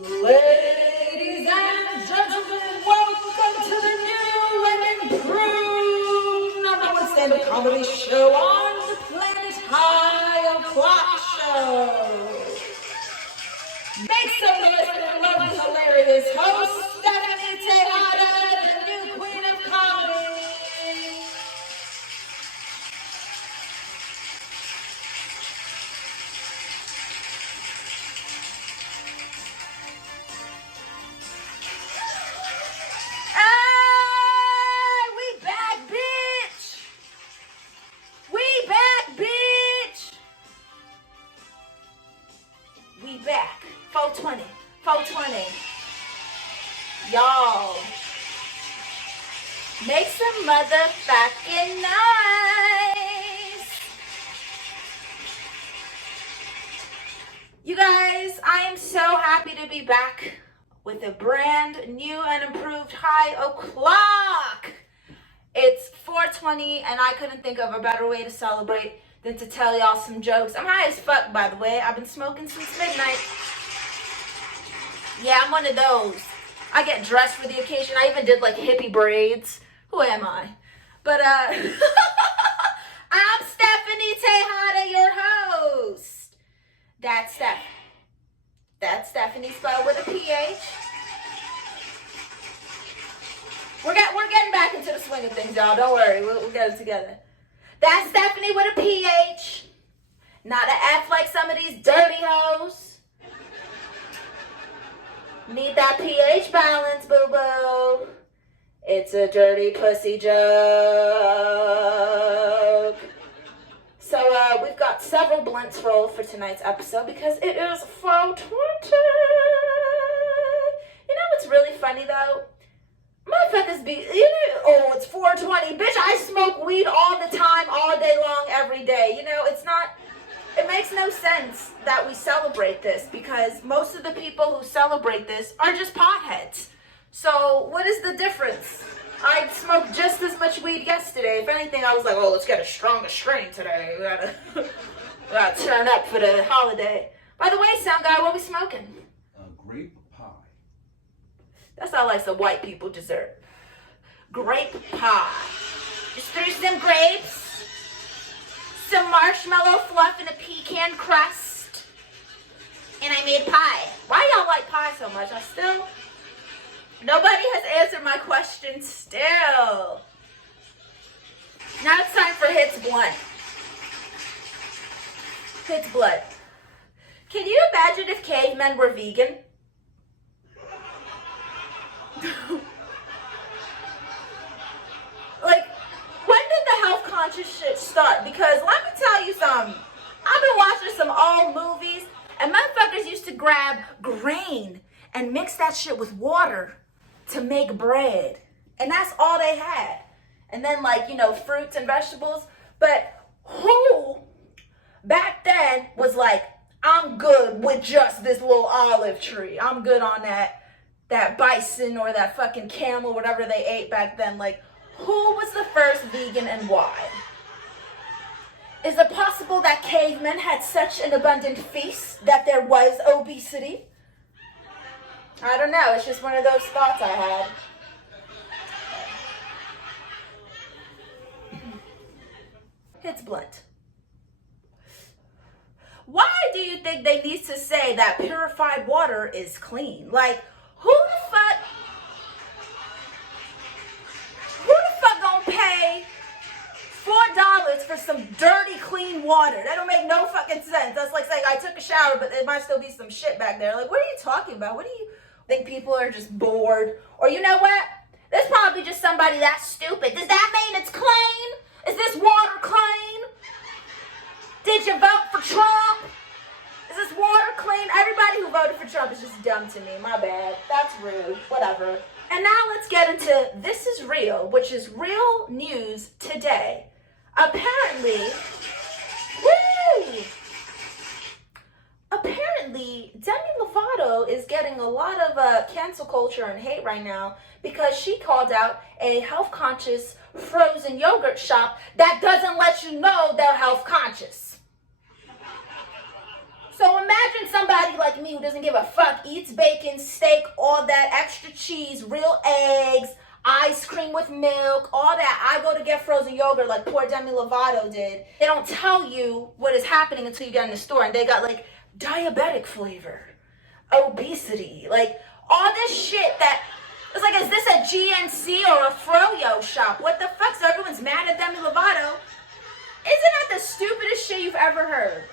Ladies and gentlemen, welcome to the new and improved #1 stand-up comedy show on the planet, O'CLOCK Show. Make some noise for the lovely, hilarious host, Stephanie Tejada, the new queen of comedy. Back, 420, y'all, make some motherfucking noise. You guys, I am so happy to be back with a brand new and improved high o'clock. It's 420 and I couldn't think of a better way to celebrate than to tell y'all some jokes. I'm high as fuck, by the way. I've been smoking since midnight. Yeah, I'm one of those. I get dressed for the occasion. I even did like hippie braids. Who am I? But I'm Stephanie Tejada, your host. That's Steph. That's Stephanie spelled with a PH. We're getting back into the swing of things, y'all. Don't worry. We'll get it together. That's Stephanie with a PH. Not an F like some of these dirty hoes. Need that pH balance, boo-boo. It's a dirty pussy joke. So we've got several blunts rolled for tonight's episode because it is 420. You know what's really funny though? Motherfuckers be, oh, it's 420. Bitch, I smoke weed all the time, all day long, every day. You know, it makes no sense that we celebrate this because most of the people who celebrate this are just potheads. So what is the difference? I smoked just as much weed yesterday. If anything, I was like, oh, let's get a stronger strain today. We gotta turn up for the holiday. By the way, sound guy, what we smoking? Grape pie. That sounds like some white people dessert. Grape pie. Just threw some grapes, some marshmallow fluff, and a pecan crust. And I made pie. Why y'all like pie so much? Nobody has answered my question still. Now it's time for Hits Blunt. Hits Blood. Can you imagine if cavemen were vegan? Like, when did the health conscious shit start? Because let me tell you something. I've been watching some old movies and motherfuckers used to grab grain and mix that shit with water to make bread. And that's all they had. And then fruits and vegetables. But who back then was like, I'm good with just this little olive tree. I'm good on that bison or that fucking camel, whatever they ate back then. Like, who was the first vegan and why? Is it possible that cavemen had such an abundant feast that there was obesity? I don't know. It's just one of those thoughts I had. It's blunt. Why do you think they need to say that purified water is clean? Like, who the fuck gonna pay $4 for some dirty, clean water? That don't make no fucking sense. That's like saying I took a shower, but there might still be some shit back there. Like, what are you talking about? What do you think people are just bored? Or you know what? There's probably just somebody that's stupid. Does that mean it's clean? Is this water clean? Did you vote for Trump? Is this water clean? Everybody who voted for Trump is just dumb to me. My bad. That's rude. Whatever. And now let's get into This Is Real, which is real news today. Apparently, Demi Lovato is getting a lot of cancel culture and hate right now because she called out a health-conscious frozen yogurt shop that doesn't let you know they're health-conscious. So imagine somebody like like me who doesn't give a fuck, eats bacon, steak, all that, extra cheese, real eggs, ice cream with milk, all that. I go to get frozen yogurt like poor Demi Lovato did. They don't tell you what is happening until you get in the store, and they got like diabetic flavor, obesity, like all this shit that it's like, is this a GNC or a Froyo shop? What the fuck? So everyone's mad at Demi Lovato. Isn't that the stupidest shit you've ever heard?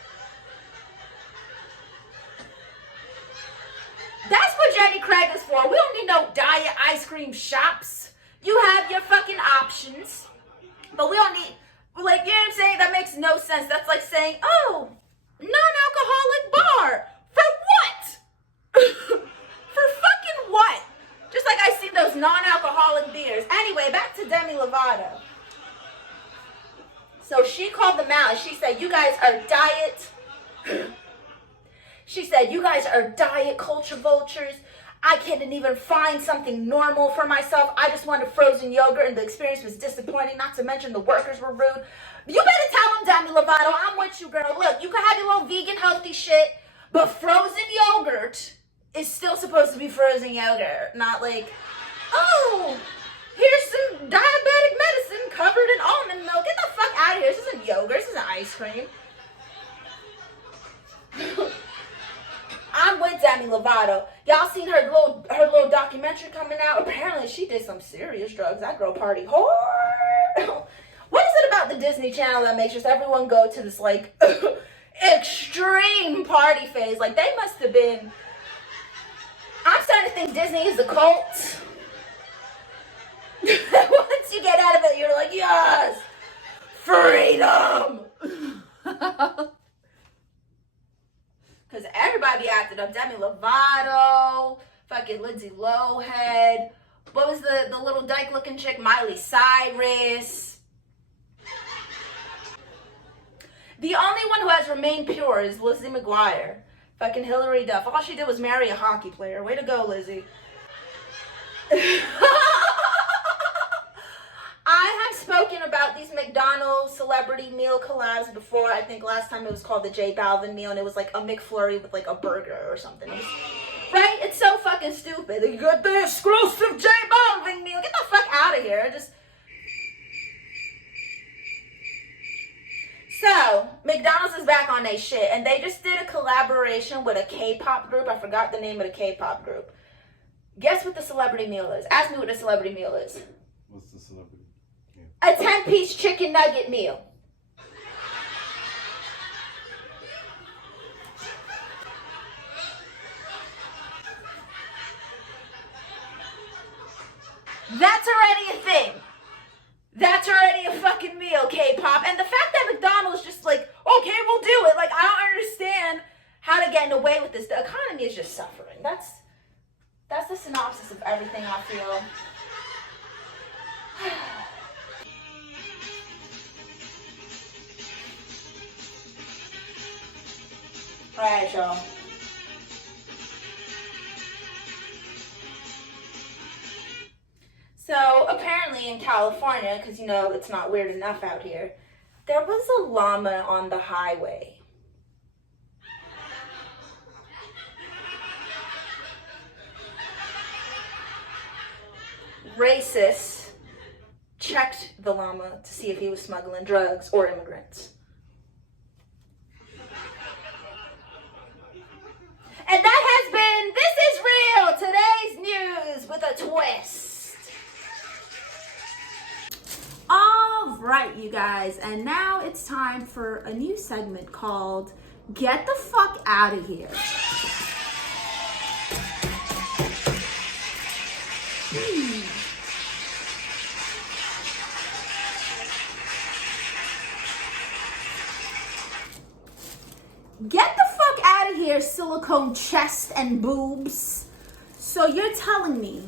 That's what Jenny Craig is for. We don't need no diet ice cream shops. You have your fucking options. But we don't need, like, you know what I'm saying? That makes no sense. That's like saying, oh, non-alcoholic bar. For what? For fucking what? Just like I see those non-alcoholic beers. Anyway, back to Demi Lovato. So she called them out. She said, you guys are diet. She said, you guys are diet culture vultures. I couldn't even find something normal for myself. I just wanted frozen yogurt and the experience was disappointing. Not to mention the workers were rude. You better tell them, Demi Lovato, I'm with you, girl. Look, you can have your little vegan healthy shit, but frozen yogurt is still supposed to be frozen yogurt. Not like, oh, here's some diabetic medicine covered in almond milk. Get the fuck out of here. This isn't yogurt. This isn't ice cream. I'm with Demi Lovato. Y'all seen her little documentary coming out? Apparently she did some serious drugs. That girl party hard. What is it about the Disney Channel that makes just everyone go to this like extreme party phase? Like they must have been. I'm starting to think Disney is a cult. Once you get out of it, you're like, yes, freedom. Because everybody be acting up. Demi Lovato, fucking Lindsay Lohan. What was the little dyke looking chick? Miley Cyrus. The only one who has remained pure is Lizzie McGuire. Fucking Hillary Duff. All she did was marry a hockey player. Way to go, Lizzie. I have spoken about these McDonald's celebrity meal collabs before. I think last time it was called the J Balvin meal, and it was like a McFlurry with like a burger or something. Right? It's so fucking stupid. You got the exclusive J Balvin meal. Get the fuck out of here. So, McDonald's is back on their shit, and they just did a collaboration with a K-pop group. I forgot the name of the K-pop group. Guess what the celebrity meal is? Ask me what the celebrity meal is. What's the celebrity meal? A 10-piece chicken nugget meal. That's already a thing. That's already a fucking meal, K-pop. And the fact that McDonald's just like, okay, we'll do it. Like, I don't understand how to get away with this. The economy is just suffering. That's the synopsis of everything I feel. All right, y'all. So apparently in California, because you know it's not weird enough out here, there was a llama on the highway. Racists checked the llama to see if he was smuggling drugs or immigrants. And that has been This Is Real, today's news with a twist. All right, you guys, and now it's time for a new segment called Get the Fuck Out of Here. Get the fuck out of here, silicone chest and boobs. So you're telling me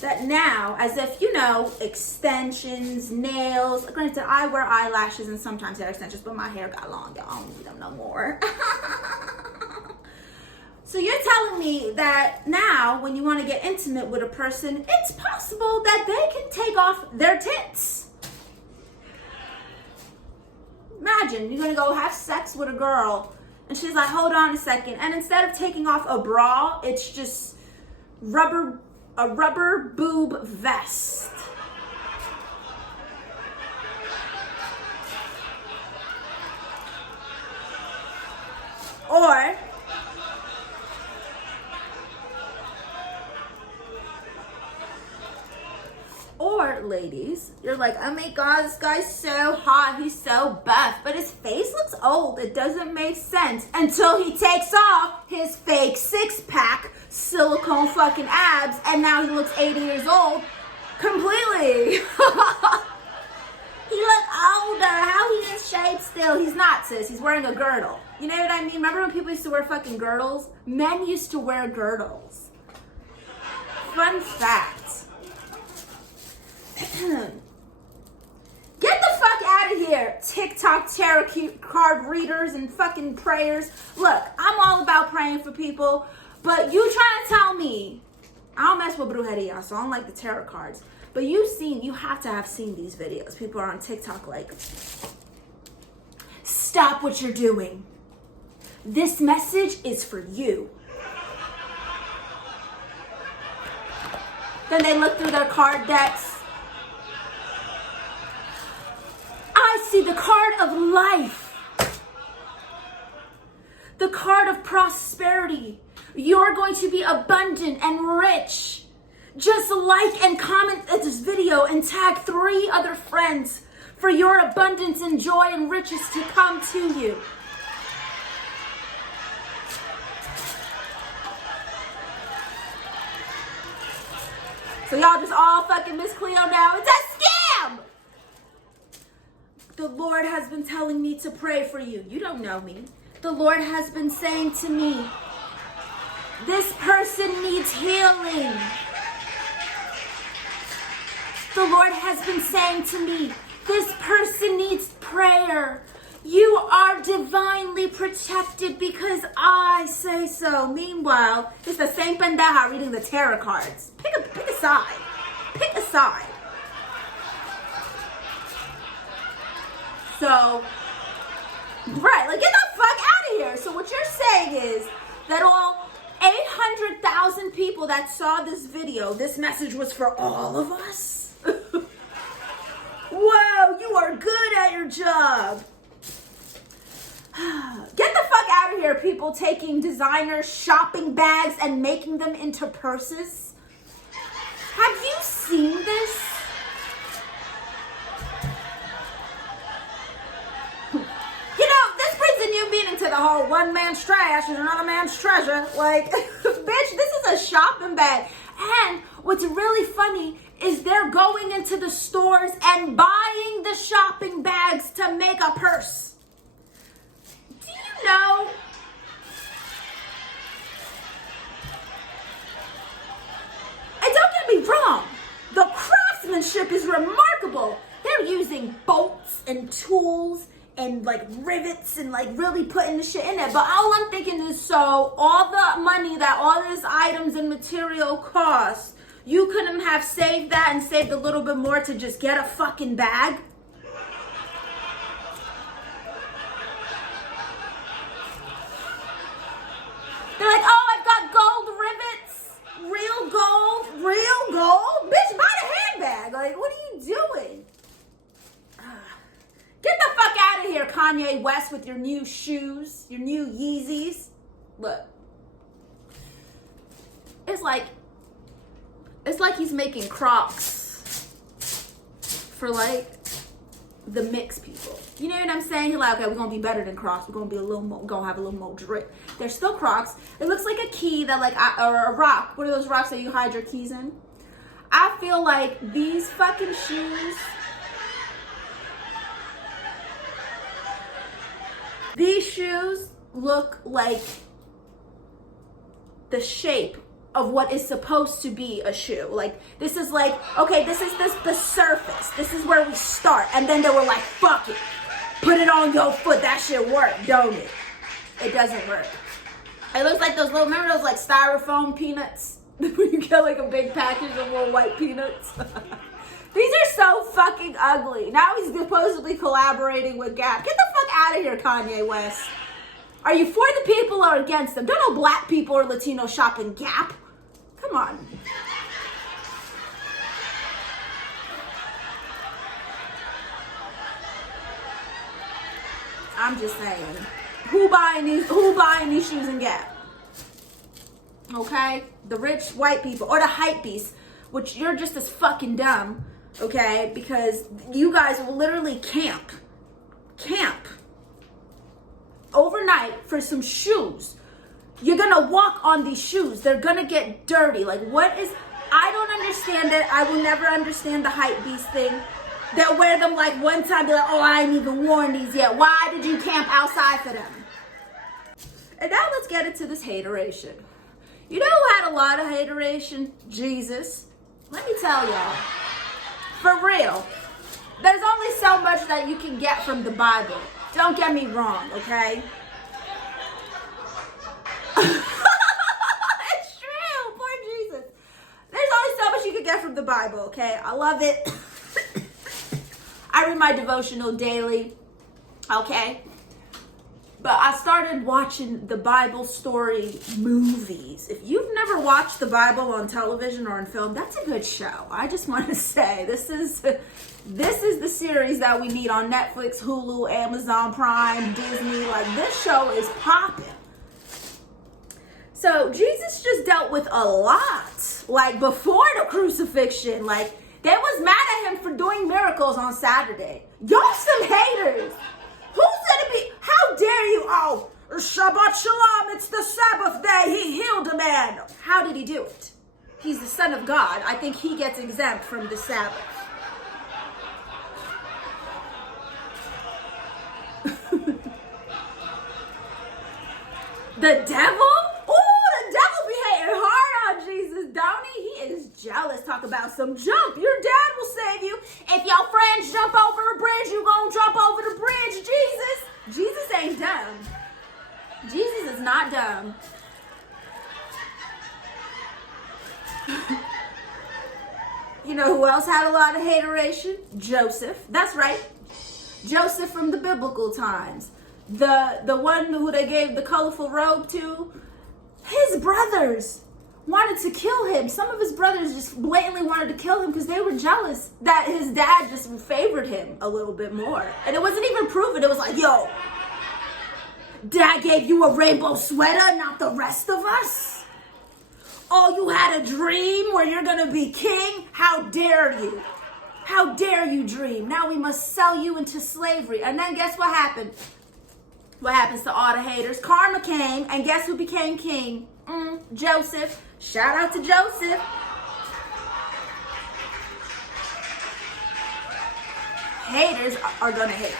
that now, as if, you know, extensions, nails, granted, I wear eyelashes and sometimes hair extensions, but my hair got long, y'all, I don't need them no more. So you're telling me that now, when you want to get intimate with a person, it's possible that they can take off their tits. Imagine, you're going to go have sex with a girl, And she's like, hold on a second. And instead of taking off a bra, it's just a rubber boob vest. Or ladies, you're like, oh my God, this guy's so hot, he's so buff, but his face looks old. It doesn't make sense until he takes off his fake six-pack, silicone fucking abs, and now he looks 80 years old completely. He looked older. How he in shape still? He's not, sis. He's wearing a girdle. You know what I mean? Remember when people used to wear fucking girdles? Men used to wear girdles. Fun fact. Get the fuck out of here, TikTok tarot card readers and fucking prayers. Look, I'm all about praying for people, but you trying to tell me, I don't mess with brujeria, so I don't like the tarot cards. But you have to have seen these videos. People are on TikTok like, stop what you're doing. This message is for you. Then they look through their card decks. I see the card of life. The card of prosperity. You're going to be abundant and rich. Just like and comment this video and tag 3 other friends for your abundance and joy and riches to come to you. So y'all just all fucking Miss Cleo now. It's a scam! The Lord has been telling me to pray for you. You don't know me. The Lord has been saying to me, this person needs healing. The Lord has been saying to me, this person needs prayer. You are divinely protected because I say so. Meanwhile, it's the same pendeja reading the tarot cards. Pick a side. Pick a side. So, right, like get the fuck out of here. So what you're saying is that all 800,000 people that saw this video, this message was for all of us? Whoa, you are good at your job. Get the fuck out of here, people taking designer shopping bags and making them into purses. Have you seen this? You know, this brings a new meaning to the whole one man's trash is another man's treasure. Like, bitch, this is a shopping bag. And what's really funny is they're going into the stores and buying the shopping bags to make a purse. Do you know? And don't get me wrong, the craftsmanship is remarkable. They're using bolts and tools and like rivets and like really putting the shit in there. But all I'm thinking is, so all the money that all these items and material cost, you couldn't have saved that and saved a little bit more to just get a fucking bag? They're like, oh, I've got gold rivets. Real gold? Real gold? Bitch, buy the handbag. Like, what are you doing? Get the fuck out of here, Kanye West, with your new shoes, your new Yeezys. Look. It's like he's making Crocs for like the mixed people. You know what I'm saying? He's like, okay, we're gonna be better than Crocs. We're gonna be a little more, gonna have a little more drip. They're still Crocs. It looks like a key that like, or a rock. What are those rocks that you hide your keys in? I feel like these fucking shoes, these shoes look like the shape of what is supposed to be a shoe. Like, this is like, okay, this is the surface. This is where we start. And then they were like, fuck it. Put it on your foot. That shit work, don't it? It doesn't work. It looks like those little, remember those like styrofoam peanuts? When you get like a big package of little white peanuts? These are so fucking ugly. Now he's supposedly collaborating with Gap. Get the fuck out of here, Kanye West. Are you for the people or against them? Don't know black people or Latino shop in Gap. Come on. I'm just saying. Who buying these shoes in Gap? Okay? The rich white people or the hype beasts, which you're just as fucking dumb, okay? Because you guys will literally camp overnight for some shoes. You're gonna walk on these shoes. They're gonna get dirty. Like, I don't understand it. I will never understand the hype beast thing. They'll wear them like one time, be like, oh, I ain't even worn these yet. Why did you camp outside for them? And now let's get into this hateration. You know who had a lot of hateration? Jesus. Let me tell y'all. For real. There's only so much that you can get from the Bible. Don't get me wrong, okay? It's true. Poor Jesus. There's only so much you can get from the Bible, okay? I love it. I read my devotional daily, okay? But I started watching the Bible story movies. If you've never watched the Bible on television or on film, that's a good show. I just want to say, this is the series that we need on Netflix, Hulu, Amazon Prime, Disney. Like, this show is popping. So Jesus just dealt with a lot. Like, before the crucifixion, like, they was mad at him for doing miracles on Saturday. Y'all some haters. Who's gonna be, how dare you? Oh, Shabbat Shalom, it's the Sabbath day. He healed a man. How did he do it? He's the Son of God. I think he gets exempt from the Sabbath. The devil? Ooh, the devil be hating hard on Jesus, don't he? He is jealous. Talk about some jump. Your dad will save you. If your friends jump over a bridge, you gonna jump over the bridge, Jesus. Jesus ain't dumb. Jesus is not dumb. You know who else had a lot of hateration? Joseph. That's right. Joseph from the biblical times. The one who they gave the colorful robe to, his brothers wanted to kill him. Some of his brothers just blatantly wanted to kill him because they were jealous that his dad just favored him a little bit more. And it wasn't even proven. It was like, yo, dad gave you a rainbow sweater, not the rest of us? Oh, you had a dream where you're going to be king? How dare you? How dare you dream? Now we must sell you into slavery. And then guess what happened? What happens to all the haters? Karma came, and guess who became king? Joseph. Shout out to Joseph. Haters are gonna hate.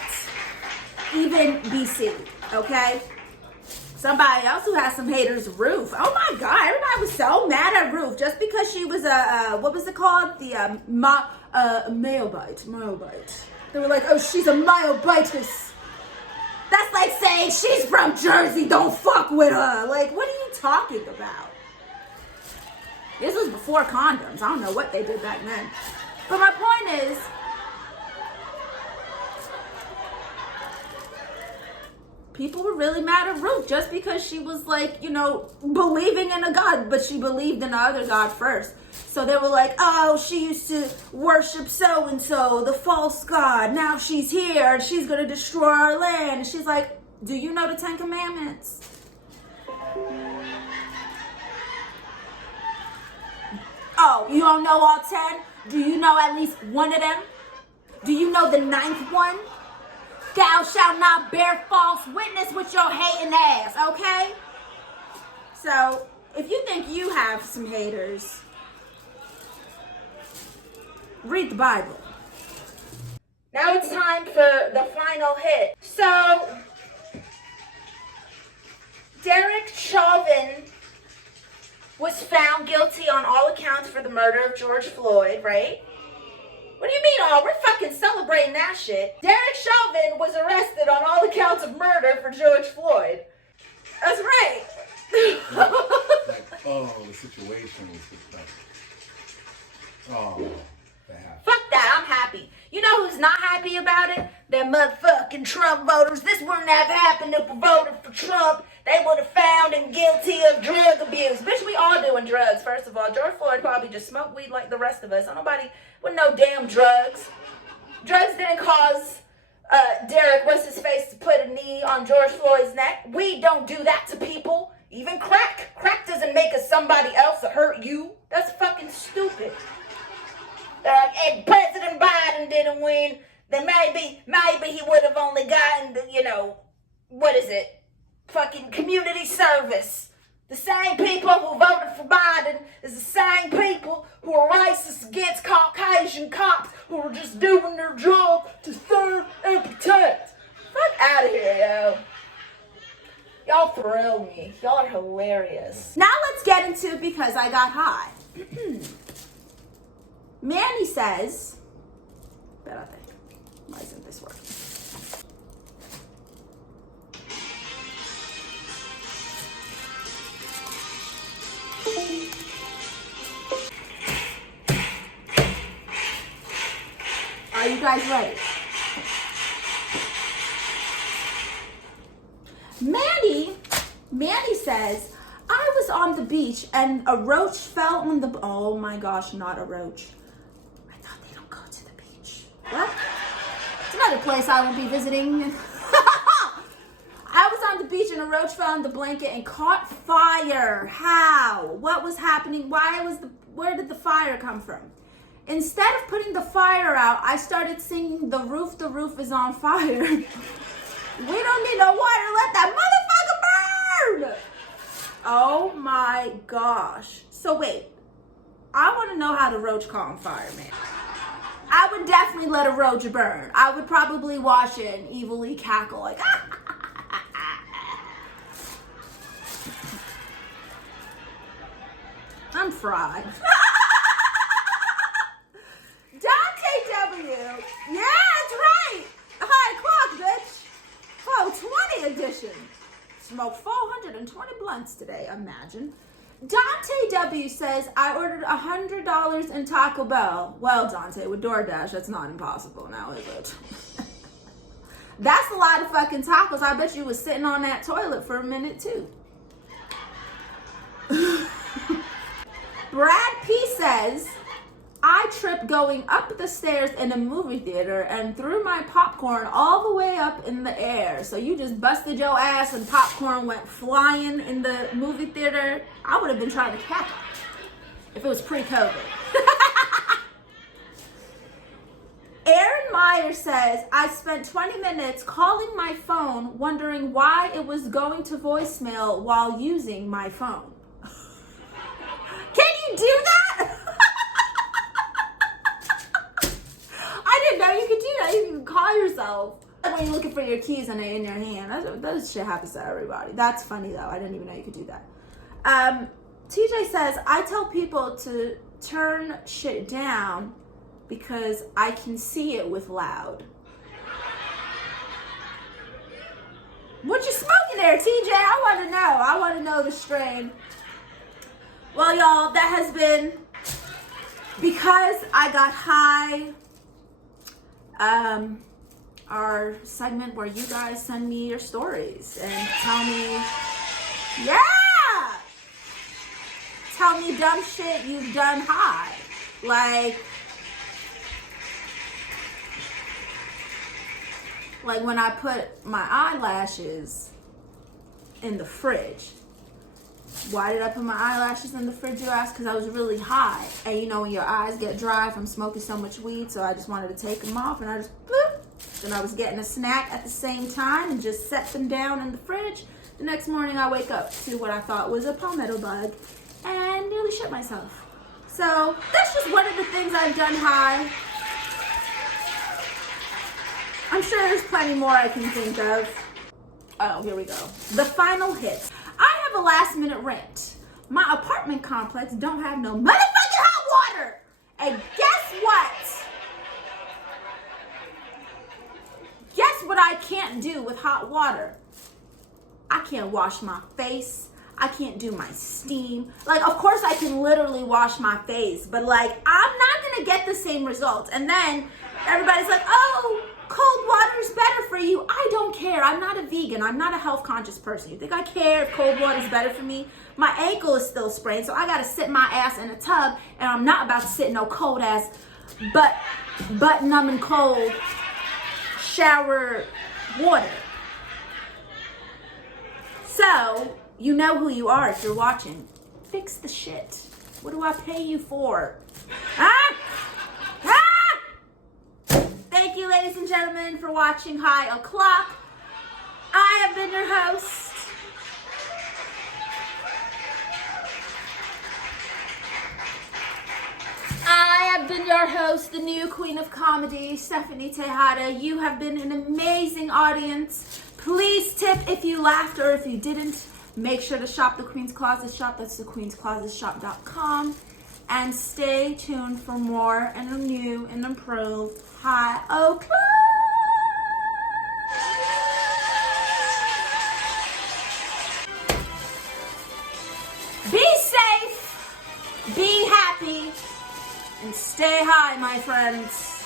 Even BC, okay? Somebody else who has some haters, Ruth. Oh my God, everybody was so mad at Ruth just because she was what was it called? The Moabite. They were like, oh, she's a Moabitess. That's like saying she's from Jersey, don't fuck with her. Like, what are you talking about? This was before condoms. I don't know what they did back then. But my point is, people were really mad at Ruth just because she was like, you know, believing in a God, but she believed in the other God first. So they were like, oh, she used to worship so-and-so, the false God. Now she's here and she's going to destroy our land. And she's like, do you know the 10 Commandments? Oh, you don't know all 10? Do you know at least one of them? Do you know the 9th one? Thou shalt not bear false witness with your hating ass, okay? So, if you think you have some haters, read the Bible. Now it's time for the final hit. So, Derek Chauvin was found guilty on all accounts for the murder of George Floyd, right? What do you mean, oh, we're fucking celebrating that shit. Derek Chauvin was arrested on all accounts of murder for George Floyd. That's right. The situation was just like, Fuck that, I'm happy. You know who's not happy about it? Them motherfucking Trump voters. This wouldn't have happened if we voted for Trump. they would have found him guilty of drug abuse. Bitch, we all doing drugs, first of all. George Floyd probably just smoked weed like the rest of us. Nobody with no damn drugs. Drugs didn't cause Derek, what's his face, to put a knee on George Floyd's neck. Weed don't do that to people. Even crack. Crack doesn't make us somebody else to hurt you. That's fucking stupid. They're like, if President Biden didn't win, then maybe he would have only gotten, what is it? Fucking community service. The same people who voted for Biden is the same people who are racist against Caucasian cops who are just doing their job to serve and protect. Fuck out of here, yo. Y'all thrill me. Y'all are hilarious. Now let's get into Because I Got High. Manny says, why isn't this working? Are you guys ready? Manny says, I was on the beach and a roach fell on the, oh my gosh, not a roach. I thought they don't go to the beach. What? It's another place I won't be visiting. I was on the beach and a roach fell on the blanket and caught fire. How? What was happening? Where did the fire come from? Instead of putting the fire out, I started singing the roof is on fire. We don't need no water, let that motherfucker burn! Oh my gosh. So wait, I want to know how the roach caught on fire, man. I would definitely let a roach burn. I would probably watch it and evilly cackle like, I'm fried. Dante W. Yeah, that's right. High clock, bitch. 20 edition. Smoked 420 blunts today, imagine. Dante W says, I ordered $100 in Taco Bell. Well, Dante, with DoorDash, that's not impossible now, is it? That's a lot of fucking tacos. I bet you was sitting on that toilet for a minute, too. Brad P says, I tripped going up the stairs in a movie theater and threw my popcorn all the way up in the air. So you just busted your ass and popcorn went flying in the movie theater. I would have been trying to catch it if it was pre-COVID. Aaron Meyer says, I spent 20 minutes calling my phone wondering why it was going to voicemail while using my phone. Can you do that? I didn't know you could do that. You can call yourself when you're looking for your keys and they're in your hand. That shit happens to everybody. That's funny though. I didn't even know you could do that. TJ says, I tell people to turn shit down because I can see it with loud. What you smoking there, TJ? I want to know. I want to know the strain. Well, y'all, that has been Because I Got High, our segment where you guys send me your stories and tell me, tell me dumb shit you've done high. Like when I put my eyelashes in the fridge. Why did I put my eyelashes in the fridge, you ask? Because I was really high. And you know when your eyes get dry from smoking so much weed, so I just wanted to take them off and I just bloop. And I was getting a snack at the same time and just set them down in the fridge. The next morning I wake up to what I thought was a palmetto bug and nearly shit myself. So that's just one of the things I've done high. I'm sure there's plenty more I can think of. Oh, here we go. The final hit. I have a last minute rent. My apartment complex don't have no motherfucking hot water. And guess what? Guess what I can't do with hot water? I can't wash my face. I can't do my steam. Like, of course I can literally wash my face, but like, I'm not gonna get the same results. And then everybody's like, oh, cold water is better for you. I don't care. I'm not a vegan. I'm not a health conscious person. You think I care if cold water is better for me? My ankle is still sprained, so I gotta sit my ass in a tub, and I'm not about to sit in no cold ass, butt numbing cold shower water. So, you know who you are if you're watching. Fix the shit. What do I pay you for? Ah! Ah! Thank you, ladies and gentlemen, for watching Hi O'Clock. I have been your host. I have been your host, the new queen of comedy, Stephanie Tejada. You have been an amazing audience. Please tip if you laughed or if you didn't. Make sure to shop the Queen's Closet Shop. That's thequeensclosetshop.com. And stay tuned for more and a new and improved Hi O'Clock. Be safe, be happy, and stay high, my friends.